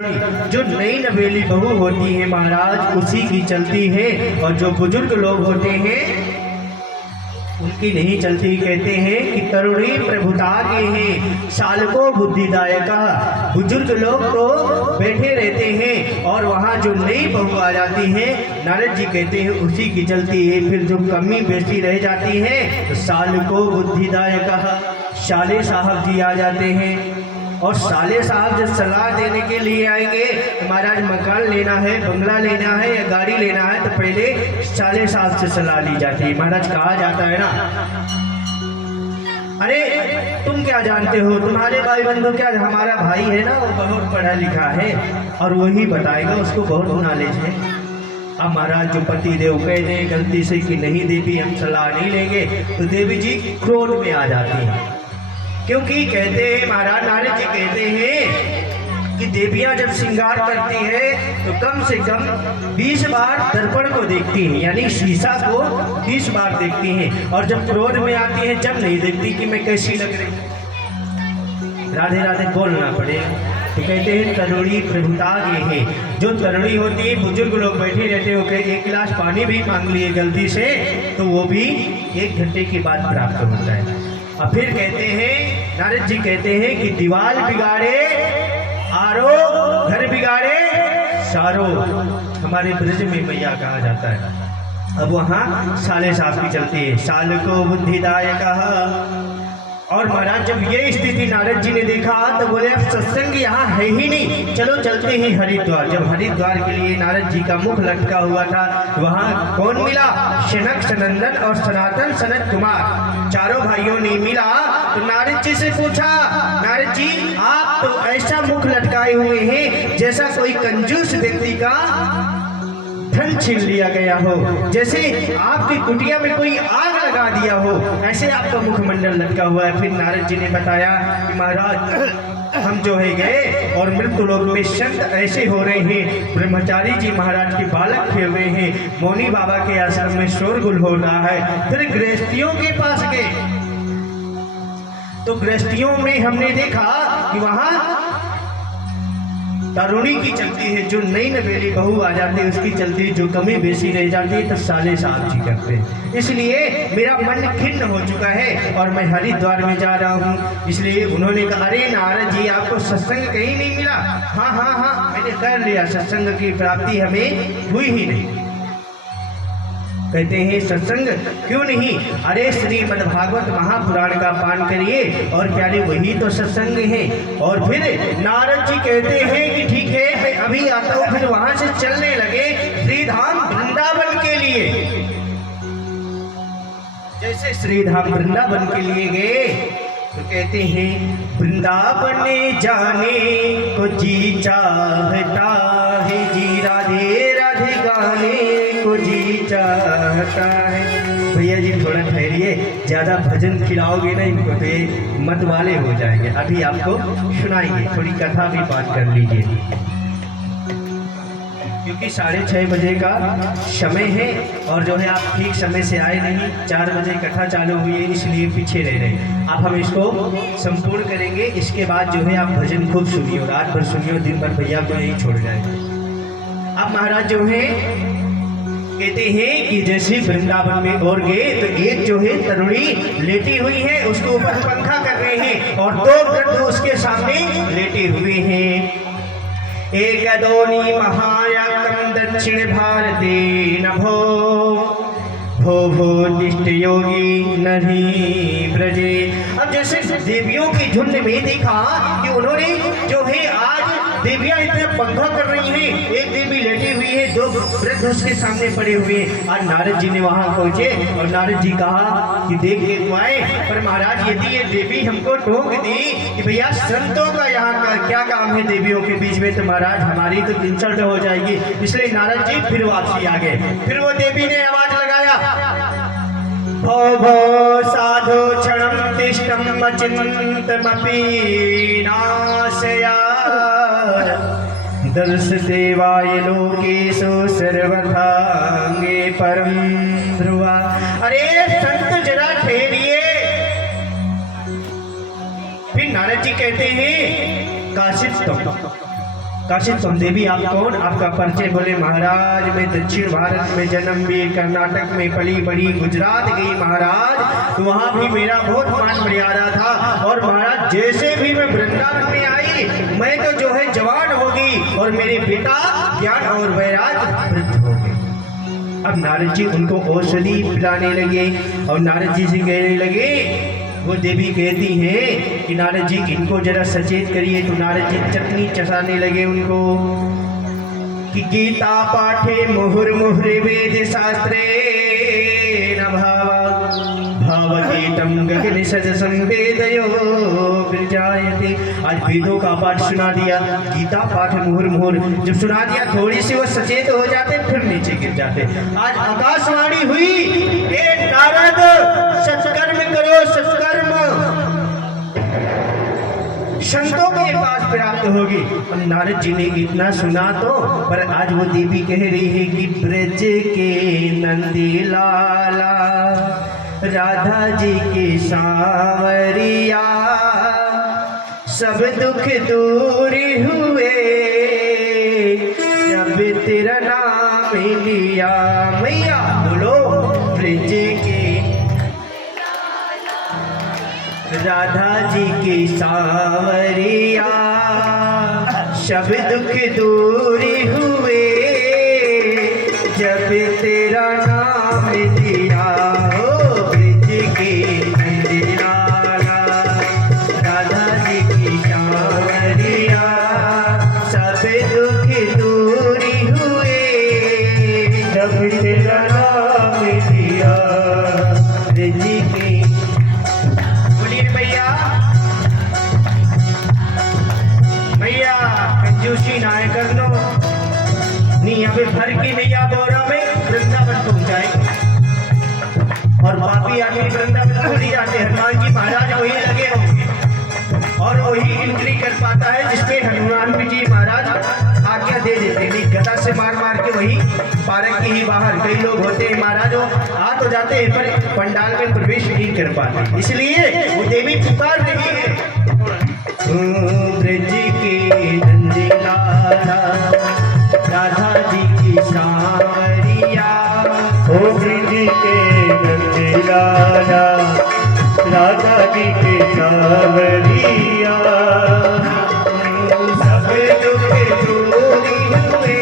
जो नई नवेली बहू होती है महाराज उसी की चलती है, और जो बुजुर्ग लोग होते हैं उनकी नहीं चलती। कहते हैं कि तरुणी प्रभुता के हैं सालको बुद्धिदायका। बुजुर्ग लोग तो बैठे रहते हैं और वहाँ जो नई बहू आ जाती है नारद जी कहते हैं उसी की चलती है। फिर जो कमी बेसी रह जाती है तो सालको बुद्धिदायका साले साहब जी आ जाते हैं। और साले साहब जब सलाह देने के लिए आएंगे तो महाराज मकान लेना है, बंगला लेना है या गाड़ी लेना है तो पहले साले साहब से सलाह ली जाती है। महाराज कहा जाता है ना, अरे तुम क्या जानते हो, तुम्हारे भाई बंधु क्या, हमारा भाई है ना वो बहुत पढ़ा लिखा है और वही बताएगा, उसको बहुत नॉलेज है। अब महाराज जो पति देव कह दें गलती से कि नहीं देवी हम सलाह नहीं लेंगे तो देवी जी क्रोध में आ जाती हैं। क्योंकि कहते हैं महाराज नारद जी कहते हैं कि देवियां जब श्रृंगार करती है तो कम से कम 20 बार दर्पण को देखती हैं, यानी शीशा को 20 बार देखती हैं। और जब क्रोध में आती है जब नहीं देखती कि मैं कैसी लग रही, राधे राधे बोलना पड़ेगा। तो कहते हैं तरुणी प्रभुता के हैं। जो तरुणी होती है बुजुर्ग लोग बैठे रहते हो कि एक गिलास पानी भी मांग लिए गलती से तो वो भी 1 घंटे के बाद प्राप्त होता है। और फिर कहते हैं नारद जी कहते हैं कि दीवार बिगाड़े आरो घर बिगाड़े सारो, हमारे ब्रज में मैया कहा जाता है। अब वहाँ साले साहब की चलती है साल को बुद्धिदायका। और महाराज जब ये स्थिति नारद जी ने देखा तो बोले अब सत्संग यहाँ है ही नहीं, चलो चलते हैं हरिद्वार। जब हरिद्वार के लिए नारद जी का मुख लटका हुआ था वहाँ कौन मिला, शनक सनंदन और सनातन सनत कुमार, चारों भाइयों ने मिला। तो नारद जी से पूछा, नारद जी आप तो ऐसा मुख लटकाए हुए हैं जैसा कोई कंजूस व्यक्ति का धन छीन लिया गया हो, जैसे आपकी कुटिया में कोई आग लगा दिया हो, ऐसे आपका मुखमंडल लटका हुआ है। फिर नारद जी ने बताया कि महाराज हम जो है गए और मृत्यु लोक में संत ऐसे हो रहे हैं, ब्रह्मचारी जी महाराज के बालक खेल रहे हैं, मौनी बाबा के आश्रम में शोरगुल हो रहा है। फिर गृहस्थियों के पास गए तो गृहस्थियों में हमने देखा कि वहां तरुणी की चलती है, जो नई नवेली बहू आ जाती है उसकी चलती है, जो कमी बेसी रह जाती है तो साले साहब जी करते हैं। इसलिए मेरा मन खिन्न हो चुका है और मैं हरिद्वार में जा रहा हूँ। इसलिए उन्होंने कहा अरे नारद जी आपको सत्संग कहीं नहीं मिला? हाँ हाँ हाँ मैंने कर लिया, सत्संग की प्राप्ति हमें हुई ही नहीं। कहते हैं सत्संग क्यों नहीं, अरे श्रीमद् भागवत महापुराण का पान करिए और प्यारे वही तो सत्संग है। और फिर नारद जी कहते हैं कि ठीक है मैं अभी आता हूँ। फिर वहां से चलने लगे श्रीधाम वृंदावन के लिए। जैसे श्रीधाम वृंदावन के लिए गए तो कहते हैं वृंदावन जाने को जी चाहता है, जी राधे राधे गाने को जी चाहता है। भैया जी थोड़ा ठहरिए, ज़्यादा भजन खिलाओगे ना इनको तो ये मत वाले हो जाएंगे। अभी आपको सुनाएंगे, थोड़ी कथा भी पाठ कर लीजिए क्योंकि 6:30 बजे का समय है और जो है आप ठीक समय से आए नहीं, 4 बजे कथा चालू हुई है इसलिए पीछे रह रहे। अब हम इसको संपूर्ण करेंगे, इसके बाद जो है आप भजन खूब सुनिए, रात भर सुनिए, दिन भर भैया को यही छोड़ जाएंगे। अब महाराज जो है कहते हैं कि जैसे वृंदावन में और गए तो एक जो है तरुणी लेटी हुई है, उसके ऊपर पंखा कर रहे हैं और 2 वृद्ध उसके सामने लेटे हुए हैं। एक दोनी महायाक्रम दक्षिण भारती नभो भो भो दिष्ट योगी नहीं ब्रजे। अब जैसे देवियों की झुंड में देखा कि उन्होंने जो है आज देवियां इतने पंखा कर रही हैं, एक देवी लेटी हुई है, 2 वृद्ध उसके सामने पड़े हुए हैं। आज नारद जी ने वहां पहुंचे और नारद जी कहा कि देख के तो आए, पर महाराज यदि ये देवी हमको टोक दी कि भैया संतों का यहाँ का क्या काम है देवियों के बीच में, तो महाराज हमारी तो इंसल्ट हो जाएगी। इसलिए नारद जी फिर वापसी आ गए। फिर वो देवी ने आवाज लगाया भो भो साधु क्षणं तिष्ठं अचिंतमपि नाशया दर्श देवाय लोकेशु सर्वथांगे परम ध्रुवा। अरे संत जरा ठहरिए। फिर नारद जी कहते हैं काशित काशी तुम देवी आप कौन, आपका परिचय? बोले महाराज मैं दक्षिण भारत में जन्म लिए, कर्नाटक में पली बड़ी, गुजरात गई महाराज, तो वहाँ भी मेरा बहुत मान मर्यादा था। और महाराज जैसे भी मैं वृंदावन में आई, मैं तो जो है जवान होगी और मेरे बेटा ज्ञान और वैराग्य वृद्ध हो गए। अब नारद जी उनको औषधि पिलाने लगे और नारद जी से कहने लगे, वो देवी कहती हैं कि नारद जी इनको जरा सचेत करिए। तो नारद जी चटनी चसाने लगे उनको कि गीता पाठे मुहुर्मुहुरे वेद शास्त्रे न भावा भावगीतम गगन सदसं वेदयो विजायते। आज वेदों का पाठ सुना दिया, गीता पाठ मुहुर्मुहुर जब सुना दिया, थोड़ी सी वो सचेत हो जाते, फिर नीचे गिर जाते। आज आकाशवाणी हुई, ए नारद सत्कर्म करो, सत्कर्म संतों के पास प्राप्त होगी। और नारद जी ने इतना सुना तो, पर आज वो देवी कह रही है कि ब्रज के नंदी लाला, राधा जी के सांवरिया, सब दुख दूर हुए जब तेरा नाम लिया। मैया बोलो ब्रज के राधा जी की सांवरिया, सब दुख दूर हुए जब तेरा नाम लिया। हो ब्रज के नंदलाला, राधा जी की सांवरिया, सब दुख दूर हुए जब तेरा नाम लिया। ब्रज के मैया कंजूसी ना कर लो, नहीं अभी भर की नैया बोरा में वृंदावन पहुंच जाए। और पापी आके वृंदावन भूल ही जाते। हनुमान जी महाराज वही लगे होंगे और वही एंट्री कर पाता है जिसपे हनुमान जी महाराज आज्ञा दे देते। नहीं गदा से मार मार के वही पार्क के ही बाहर कई लोग होते हैं महाराज, वो आ तो जाते हैं पर पंडाल में प्रवेश नहीं कर पाते, इसलिए वो देवी पुकार रही है। ब्रज के नंदलाला, राधा जी की सांवरिया, ओ ब्रज के नंदलाला, राधा जी के सांवरिया, सब दुख दूर हुए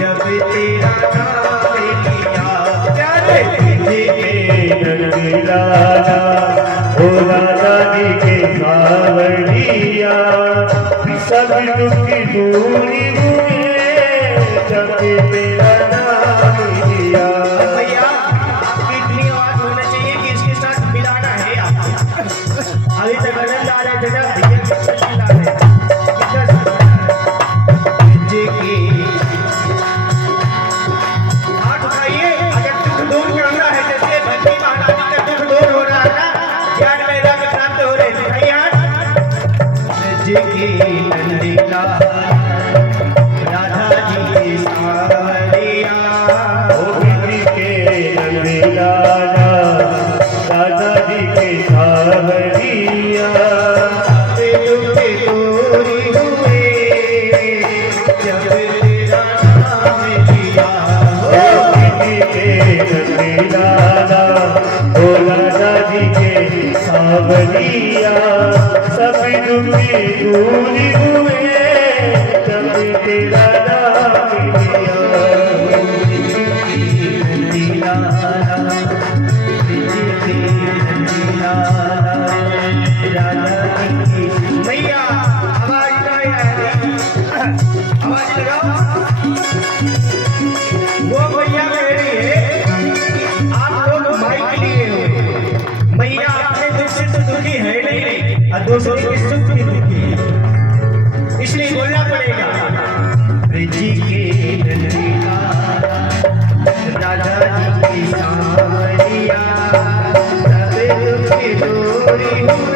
जब तेरा नाम लिया। प्यारे ब्रज के नंदलाला, ओ राधा जी के सांवरिया, सब दुख दूर हुए जब तेरा नाम लिया। भैया आपकी इतनी आवाज होना चाहिए कि इसके साथ मिलाना है आपको। अभी तक आनंद आ रहा है जगह भैया कितना चिल्ला रहे हैं, कितना सुंदर है। जी की हाथ उठाइए अगर दुख दूर करना है, जैसे भक्ति महारानी का दुख दूर हो रहा है ना, ज्ञान वैराग्य प्राप्त हो रहे थे। भैया जी की नंदिला, राधा जी की सांवरिया, ओ ब्रज के नंदलाला, राधा जी के सांवरिया, दुख दूर हुए जब तेरा नाम लिया। ओ ब्रज के नंदलाला, ओ राधा जी के सांवरिया, सब दुख दूर हुए जब तेरा नाम लिया। भैया आवाज आवाज लगाओ। वो भैया कह रही है आप लोग माइक लिए हुए, मैया अपने दुख से तो दुखी है नहीं और दूसरों के सुख भी दुखी है, इसलिए बोलना पड़ेगा। ब्रज के नंदलाला, राधा जी की सांवरिया, सब दुख दूर हुए